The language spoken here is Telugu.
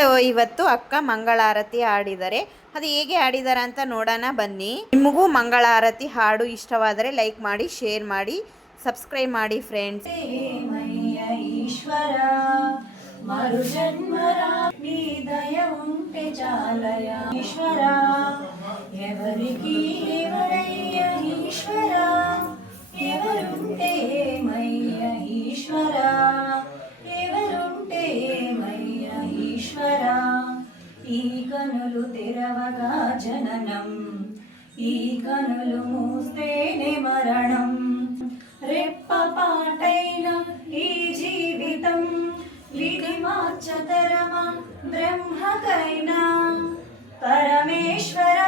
ಹಲೋ, ಇವತ್ತು ಅಕ್ಕ ಮಂಗಳಾರತಿ ಹಾಡಿದರೆ. ಅದು ಹೇಗೆ ಹಾಡಿದಾರೆ ಅಂತ ನೋಡೋಣ ಬನ್ನಿ. ನಿಮಗೂ ಮಂಗಳಾರತಿ ಹಾಡು ಇಷ್ಟವಾದರೆ ಲೈಕ್ ಮಾಡಿ, ಶೇರ್ ಮಾಡಿ, ಸಬ್ಸ್ಕ್ರೈಬ್ ಮಾಡಿ ಫ್ರೆಂಡ್ಸ್. ಈಶ್ವರ ಮರು ಜನ್ಮರ ನೀ ದಯ ಉಂಟೆ ಚಾಲಯ ಈಶ್ವರ ఎవరికి ఎవరయ్య ఈశ్వర ఎవరుంటే మయ్య ఈశ్వర ఎవరుంటే మయ్య ఈశ్వర ఈ కనులు తెరవగా జననం ఈ కనులు మూస్తేనే మరణం రెప్పపాటైన ఈ జీవితం విధి మార్చతరమా బ్రహ్మకైనా పరమేశ్వర